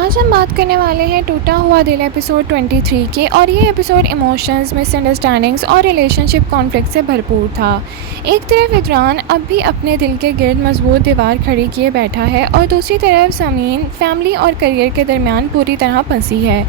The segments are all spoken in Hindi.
आज हम बात करने वाले हैं टूटा हुआ दिल एपिसोड 23 के। और ये एपिसोड इमोशंस, मिसअंडरस्टैंडिंग्स और रिलेशनशिप कॉन्फ्लिक्ट से भरपूर था। एक तरफ इदरान अब भी अपने दिल के गिर्द मजबूत दीवार खड़ी किए बैठा है और दूसरी तरफ समीन फैमिली और करियर के दरमियान पूरी तरह फंसी है।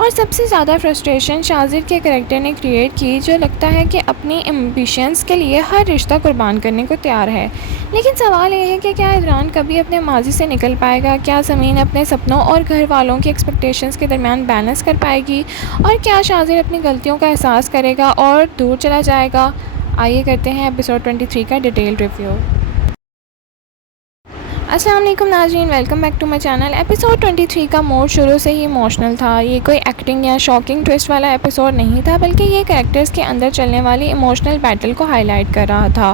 और सबसे ज़्यादा फ्रस्ट्रेशन शाजिर के करैक्टर ने क्रिएट की, जो लगता है कि अपनी एम्बिशंस के लिए हर रिश्ता कुर्बान करने को तैयार है। लेकिन सवाल ये है कि क्या इदरान कभी अपने माजी से निकल पाएगा? क्या ज़मीन अपने सपनों और घर वालों की एक्सपेक्टेशंस के दरमियान बैलेंस कर पाएगी? और क्या शाजिर अपनी गलतियों का एहसास करेगा और दूर चला जाएगा? आइए करते हैं एपिसोड 23 का डिटेल रिव्यू। अस्सलाम वालेकुम नाज़रीन, welcome back to my channel. Episode 23 का मोड शुरू से ही इमोशनल था। ये कोई एक्टिंग या शॉकिंग ट्विस्ट वाला एपिसोड नहीं था, बल्कि ये कैरेक्टर्स के अंदर चलने वाली इमोशनल बैटल को हाईलाइट कर रहा था।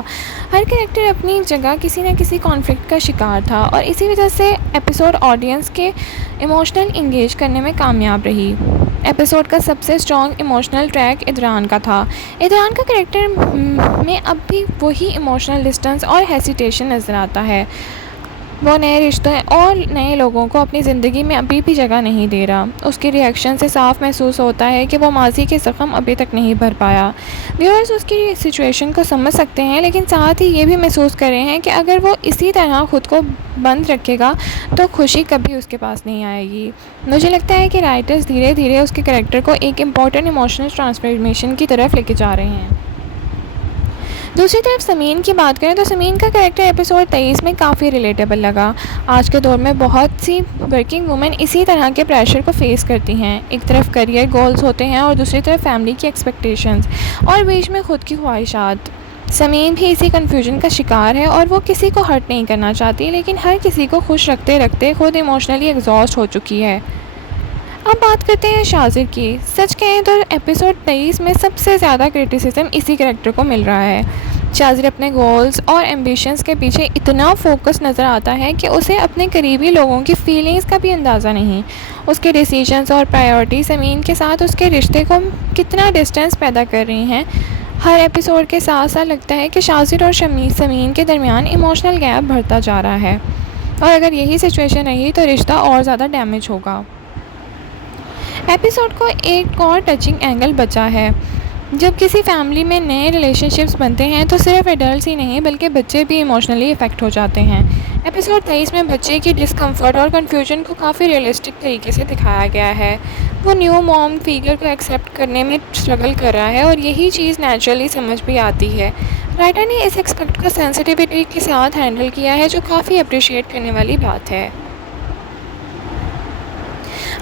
हर कैरेक्टर अपनी जगह किसी न किसी कॉन्फ्लिक्ट का शिकार था और इसी वजह से एपिसोड ऑडियंस के इमोशनल इंगेज करने में कामयाब रही। एपिसोड का सबसे स्ट्रॉन्ग इमोशनल ट्रैक इदरान का था। इदरान का कैरेक्टर में अब भी वही इमोशनल डिस्टेंस और हेसिटेशन नज़र आता है। वो नए रिश्तों और नए लोगों को अपनी ज़िंदगी में अभी भी जगह नहीं दे रहा। उसके रिएक्शन से साफ महसूस होता है कि वो माजी के ज़ख्म अभी तक नहीं भर पाया। व्यूअर्स उसकी सिचुएशन को समझ सकते हैं, लेकिन साथ ही ये भी महसूस कर रहे हैं कि अगर वो इसी तरह ख़ुद को बंद रखेगा तो खुशी कभी उसके पास नहीं आएगी। मुझे लगता है कि राइटर्स धीरे धीरे उसके कैरेक्टर को एक इम्पॉर्टेंट इमोशनल ट्रांसफॉर्मेशन की तरफ लेके जा रहे हैं। दूसरी तरफ समीन की बात करें तो समीन का कैरेक्टर एपिसोड 23 में काफ़ी रिलेटेबल लगा। आज के दौर में बहुत सी वर्किंग वुमेन इसी तरह के प्रेशर को फेस करती हैं। एक तरफ करियर गोल्स होते हैं और दूसरी तरफ फैमिली की एक्सपेक्टेशंस और बीच में ख़ुद की ख्वाहिशात। समीन भी इसी कन्फ्यूजन का शिकार है और वो किसी को हर्ट नहीं करना चाहती, लेकिन हर किसी को खुश रखते रखते खुद इमोशनली एग्जॉस्ट हो चुकी है। अब बात करते हैं शाजिर की। सच कहें तो एपिसोड 23 में सबसे ज़्यादा क्रिटिसिज्म इसी कैरेक्टर को मिल रहा है। शाजिर अपने गोल्स और एम्बिशंस के पीछे इतना फोकस नज़र आता है कि उसे अपने करीबी लोगों की फीलिंग्स का भी अंदाज़ा नहीं। उसके डिसीजंस और प्रायोरिटी समीन के साथ उसके रिश्ते को कितना डिस्टेंस पैदा कर रही हैं। हर एपिसोड के साथ साथ लगता है कि शाजिर और समीन के दरमियान इमोशनल गैप बढ़ता जा रहा है और अगर यही सिचुएशन रही तो रिश्ता और ज़्यादा डैमेज होगा। एपिसोड को एक और टचिंग एंगल बचा है। जब किसी फैमिली में नए रिलेशनशिप्स बनते हैं तो सिर्फ एडल्ट्स ही नहीं बल्कि बच्चे भी इमोशनली इफ़ेक्ट हो जाते हैं। एपिसोड 23 में बच्चे की डिस्कम्फर्ट और कन्फ्यूजन को काफ़ी रियलिस्टिक तरीके से दिखाया गया है। वो न्यू मॉम फिगर को एक्सेप्ट करने में स्ट्रगल कर रहा है और यही चीज़ नेचुरली समझ भी आती है। राइटर ने इस एक्सपेक्ट को सेंसिटिविटी के साथ हैंडल किया है, जो काफ़ी अप्रिशिएट करने वाली बात है।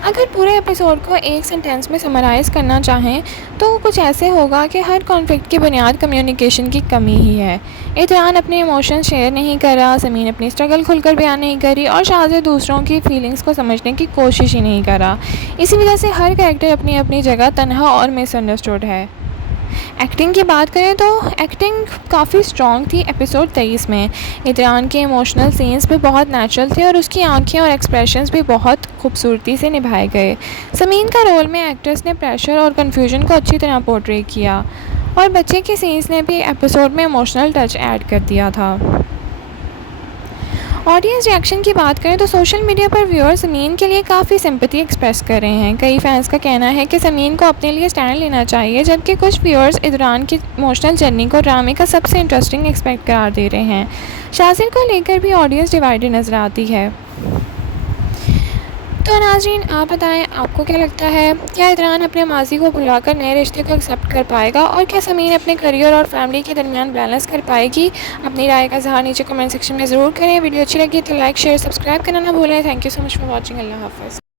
अगर पूरे एपिसोड को एक सेंटेंस में समराइज़ करना चाहें तो कुछ ऐसे होगा कि हर कॉन्फ्लिक्ट की बुनियाद कम्युनिकेशन की कमी ही है। इदरान अपने इमोशंस शेयर नहीं कर रहा, समीन अपनी स्ट्रगल खुलकर बयान नहीं करी और शाजिर दूसरों की फीलिंग्स को समझने की कोशिश ही नहीं कर रहा। इसी वजह से हर कैरेक्टर अपनी अपनी जगह तन्हा और मिसअंडरस्टूड है। एक्टिंग की बात करें तो एक्टिंग काफ़ी स्ट्रॉन्ग थी एपिसोड 23 में। इदरान के इमोशनल सीन्स भी बहुत नेचुरल थे और उसकी आंखें और एक्सप्रेशंस भी बहुत खूबसूरती से निभाए गए। समीन का रोल में एक्ट्रेस ने प्रेशर और कन्फ्यूजन को अच्छी तरह पोर्ट्रे किया और बच्चे के सीन्स ने भी एपिसोड में इमोशनल टच ऐड कर दिया था। ऑडियंस रिएक्शन की बात करें तो सोशल मीडिया पर व्यूअर्स समीन के लिए काफ़ी सिंपैथी एक्सप्रेस कर रहे हैं। कई फैंस का कहना है कि समीन को अपने लिए स्टैंड लेना चाहिए, जबकि कुछ व्यूअर्स इदरान की इमोशनल जर्नी को ड्रामे का सबसे इंटरेस्टिंग एस्पेक्ट करार दे रहे हैं। शाजिर को लेकर भी ऑडियंस डिवाइडेड नज़र आती है। तो नाज़रीन, आप बताएं आपको क्या लगता है? क्या इदरान अपने माजी को भुलाकर नए रिश्ते को एक्सेप्ट कर पाएगा और क्या समीन अपने करियर और फैमिली के दरमियान बैलेंस कर पाएगी? अपनी राय का इज़हार नीचे कमेंट सेक्शन में ज़रूर करें। वीडियो अच्छी लगी तो लाइक शेयर सब्सक्राइब करना ना भूलें। Thank you so much for watching. अल्लाह हाफ़िज़।